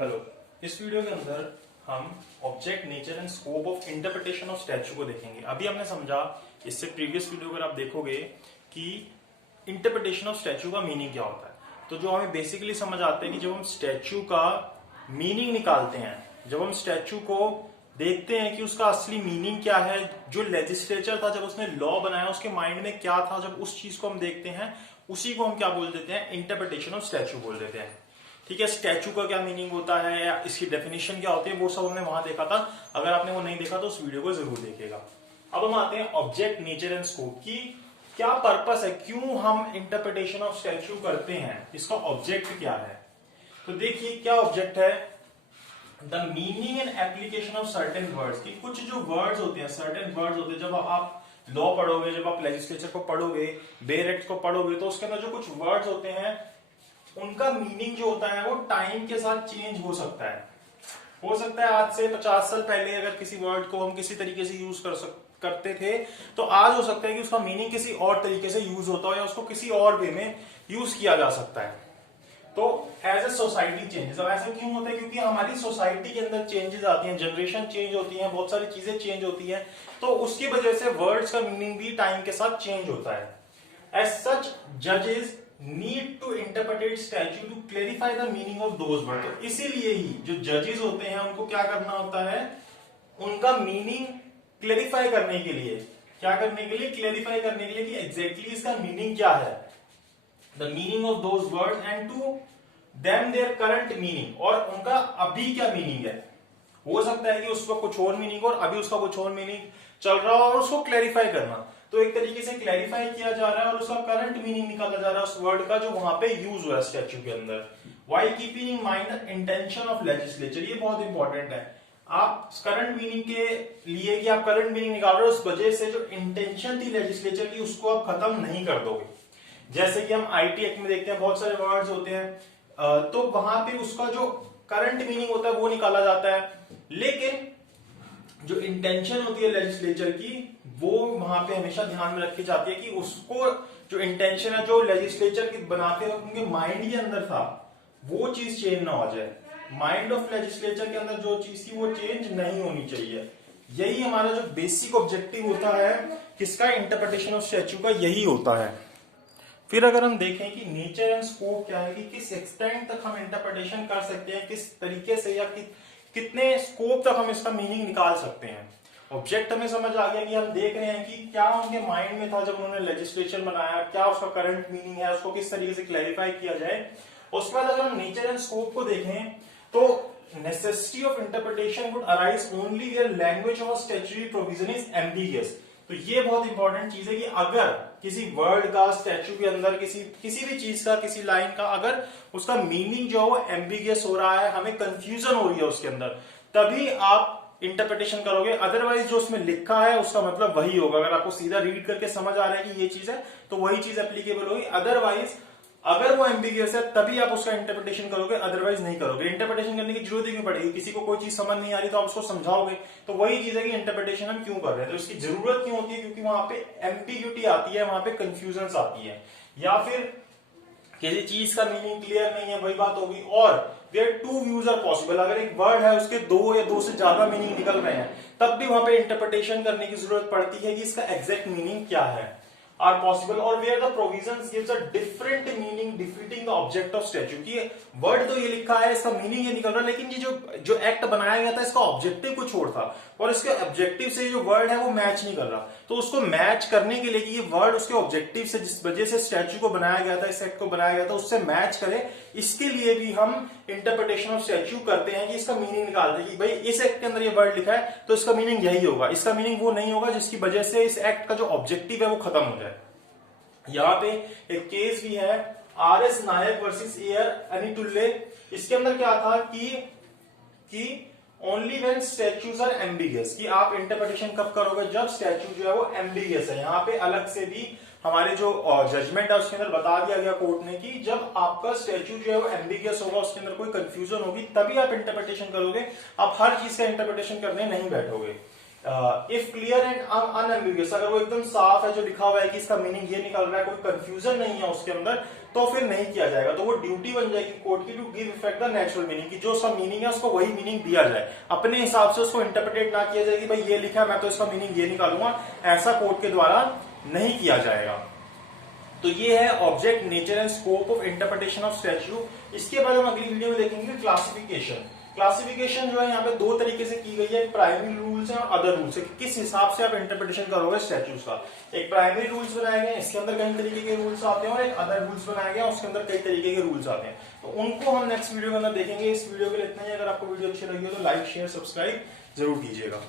Hello. इस video के अंदर हम object nature and scope of interpretation of statute को देखेंगे। अभी हमने समझा, इससे प्रीवियस वीडियो अगर आप देखोगे कि इंटरप्रिटेशन ऑफ स्टैचू का मीनिंग क्या होता है। तो जो हमें बेसिकली समझ आता है कि जब हम स्टैचू का मीनिंग निकालते हैं, जब हम स्टैचू को देखते हैं कि उसका असली मीनिंग क्या है, जो लेजिस्लेचर था जब उसने लॉ बनाया उसके माइंड में क्या था, जब उस चीज को हम देखते हैं उसी को हम क्या बोल देते हैं, इंटरप्रिटेशन ऑफ स्टैचू बोल देते हैं। ठीक है, स्टैचू का क्या मीनिंग होता है या इसकी डेफिनेशन क्या होती है, वो सब हमने वहां देखा था। अगर आपने वो नहीं देखा तो उस वीडियो को जरूर देखिएगा। अब हम आते हैं ऑब्जेक्ट नेचर एंड स्कोप की क्या पर्पस है, क्यों हम इंटरप्रिटेशन ऑफ स्टैचू करते हैं, इसका ऑब्जेक्ट क्या है। तो देखिए क्या ऑब्जेक्ट है, the meaning and application of certain words. की कुछ जो वर्ड्स होते हैं, सर्टेन वर्ड्स होते हैं, जब आप लॉ पढ़ोगे, जब आप लेजिस्लेचर को पढ़ोगे, बेयर एक्ट को पढ़ोगे, तो उसके अंदर जो कुछ वर्ड्स होते हैं उनका मीनिंग जो होता है वो टाइम के साथ चेंज हो सकता है। हो सकता है आज से 50 साल पहले अगर किसी वर्ड को हम किसी तरीके से यूज करते थे, तो आज हो सकता है कि उसका मीनिंग किसी और तरीके से यूज होता हो या उसको किसी और वे में यूज किया जा सकता है। तो एज ए सोसाइटी चेंजेस, अब ऐसा क्यों होता है, क्योंकि हमारी सोसाइटी के अंदर चेंजेस आती हैं, जनरेशन चेंज होती है, बहुत सारी चीजें चेंज होती हैं, तो उसकी वजह से वर्ड्स का मीनिंग भी टाइम के साथ चेंज होता है। एज सच जजेस need to interpret statute to clarify the meaning of those word. तो इसीलिए ही जो जजेस होते हैं उनको क्या करना होता है, उनका मीनिंग क्लेरिफाई करने के लिए, क्या करने के लिए, क्लेरिफाई करने के लिए कि एग्जैक्टली इसका मीनिंग क्या है, the meaning of those word and to them their current meaning, और उनका अभी क्या मीनिंग है। हो सकता है कि उसका कुछ और मीनिंग और अभी उसका कुछ और मीनिंग चल रहा हो, और उसको क्लैरिफाई करना। तो एक तरीके से क्लैरिफाई किया जा रहा है और उसका करंट मीनिंग निकाला जा रहा है उस वर्ड का जो वहां पे यूज हुआ है स्टैचू के अंदर। While keeping in mind the intention of legislature, ये बहुत इंपॉर्टेंट है। आप करंट मीनिंग के लिए कि आप करंट मीनिंग निकाल रहे हो, उस वजह से जो इंटेंशन थी लेजिस्लेचर की उसको आप खत्म नहीं कर दोगे। जैसे कि हम आईटी एक्ट में देखते हैं बहुत सारे वर्ड्स होते हैं, तो वहां पे उसका जो करंट मीनिंग होता है वो निकाला जाता है, लेकिन जो इंटेंशन होती है लेजिस्लेचर की वो वहां पे हमेशा ध्यान में रखी जाती है कि उसको जो इंटेंशन है, जो लेजिस्लेचर बनाते वक्त उनके माइंड के अंदर था, वो चीज चेंज ना हो जाए। माइंड ऑफ लेजिस्लेचर के अंदर जो चीज थी वो चेंज नहीं होनी चाहिए। यही हमारा जो बेसिक ऑब्जेक्टिव होता है किसका, इंटरप्रिटेशन ऑफ स्टैचू का, यही होता है। फिर अगर हम देखें कि नेचर एंड स्कोप क्या है, कि किस एक्सटेंट तक हम इंटरप्रिटेशन कर सकते हैं, किस तरीके से या कितने स्कोप तक हम इसका मीनिंग निकाल सकते हैं। ऑब्जेक्ट हमें समझ आ गया कि हम देख रहे हैं कि क्या उनके माइंड में था जब उन्होंने लेजिस्लेशन बनाया, क्या उसका करंट मीनिंग है, उसको किस तरीके से क्लैरिफाई किया जाए। उसके बाद अगर हम नेचर एंड स्कोप को देखें तो necessity of interpretation would arise only where language of statutory provision is ambiguous. तो ये बहुत इंपॉर्टेंट चीज है कि अगर किसी वर्ड का स्टैचू के अंदर किसी भी चीज का, किसी लाइन का अगर उसका मीनिंग जो है एम्बिगियस हो रहा है, हमें कंफ्यूजन हो रही है उसके अंदर, तभी आप इंटरप्रिटेशन करोगे। अदरवाइज जो उसमें लिखा है उसका मतलब वही होगा। अगर आपको सीधा रीड करके समझ आ रहा है कि ये चीज है तो वही चीज एप्लीकेबल होगी। अदरवाइज अगर वो एम्बिगियस है तभी आप उसका इंटरप्रिटेशन करोगे, अदरवाइज नहीं करोगे। इंटरप्रिटेशन करने की जरूरत ही क्यों पड़ेगी, किसी को कोई चीज समझ नहीं आ रही तो आप उसको समझाओगे। तो वही चीज है कि इंटरप्रिटेशन हम क्यों कर रहे हैं, तो इसकी जरूरत क्यों होती है, क्योंकि वहां पे एम्बिग्यूटी आती है, वहां पे कंफ्यूजन आती है, या फिर किसी चीज का मीनिंग क्लियर नहीं है, वही बात होगी। और where two views are possible, अगर एक वर्ड है उसके दो या दो से ज्यादा मीनिंग निकल रहे हैं, तब भी वहां पे इंटरप्रिटेशन करने की जरूरत पड़ती है कि इसका एग्जैक्ट मीनिंग क्या है, आर पॉसिबल। और where the provisions gives a different meaning defeating the object of statute, की वर्ड तो ये लिखा है, इसका मीनिंग ये निकल रहा है, लेकिन ये जो एक्ट बनाया गया था इसका ऑब्जेक्टिव कुछ और था और इसके ऑब्जेक्टिव से जो वर्ड है वो मैच नहीं कर रहा। तो उसको मैच करने के लिए कि ये वर्ड उसके ऑब्जेक्टिव से, जिस वजह से स्टैचू को बनाया गया था, इस एक्ट को बनाया गया था, उससे मैच करे, इसके लिए भी हम इंटरप्रिटेशन ऑफ स्टैचू करते हैं कि इसका मीनिंग निकालते हैं कि भाई इस एक्ट के अंदर ये वर्ड लिखा है तो इसका मीनिंग यही होगा, इसका मीनिंग वो नहीं होगा जिसकी वजह से इस एक्ट का जो ऑब्जेक्टिव है वो खत्म हो जाए। यहां पे एक केस भी है, R S. Nayak versus A R Antulay. इसके अंदर क्या था कि only when statutes are ambiguous, कि आप इंटरप्रिटेशन कब करोगे, जब स्टैच्यू जो है वो एम्बिगियस है। यहाँ पे अलग से भी हमारे जो जजमेंट है उसके अंदर बता दिया गया कोर्ट ने कि जब आपका स्टैच्यू जो है वो एम्बिगियस होगा, उसके अंदर कोई कंफ्यूजन होगी, तभी आप इंटरप्रिटेशन करोगे। आप हर चीज का इंटरप्रिटेशन करने नहीं बैठोगे। इफ क्लियर एंड अनएम्बिगियस, अगर वो एकदम साफ है, जो लिखा हुआ है कि इसका मीनिंग ये निकल रहा है, कोई कंफ्यूजन नहीं है उसके अंदर, तो फिर नहीं किया जाएगा। तो वो ड्यूटी बन जाएगी कोर्ट की to give effect the natural meaning, की जो सब मीनिंग है उसको वही मीनिंग दिया जाए, अपने हिसाब से उसको इंटरप्रिटेट ना किया जाएगी भाई ये लिखा है मैं तो इसका मीनिंग ये निकालूंगा, ऐसा कोर्ट के द्वारा नहीं किया जाएगा। तो ये है object nature and scope of interpretation of statue. इसके बाद हम अगली वीडियो में देखेंगे क्लासिफिकेशन। क्लासिफिकेशन जो है यहाँ पे दो तरीके से की गई है, एक प्राइमरी रूल्स है और अदर रूल्स है, किस हिसाब से आप इंटरप्रिटेशन करोगे स्टैच्यूज का। एक प्राइमरी रूल्स बनाए गए, इसके अंदर कई तरीके के रूल्स आते हैं, और एक अदर रूल्स बनाया गया उसके अंदर कई तरीके के रूल्स आते हैं। तो उनको हम नेक्स्ट वीडियो के अंदर देखेंगे। इस वीडियो के लिए इतना ही। अगर आपको वीडियो अच्छी लगी हो तो लाइक शेयर सब्सक्राइब जरूर कीजिएगा।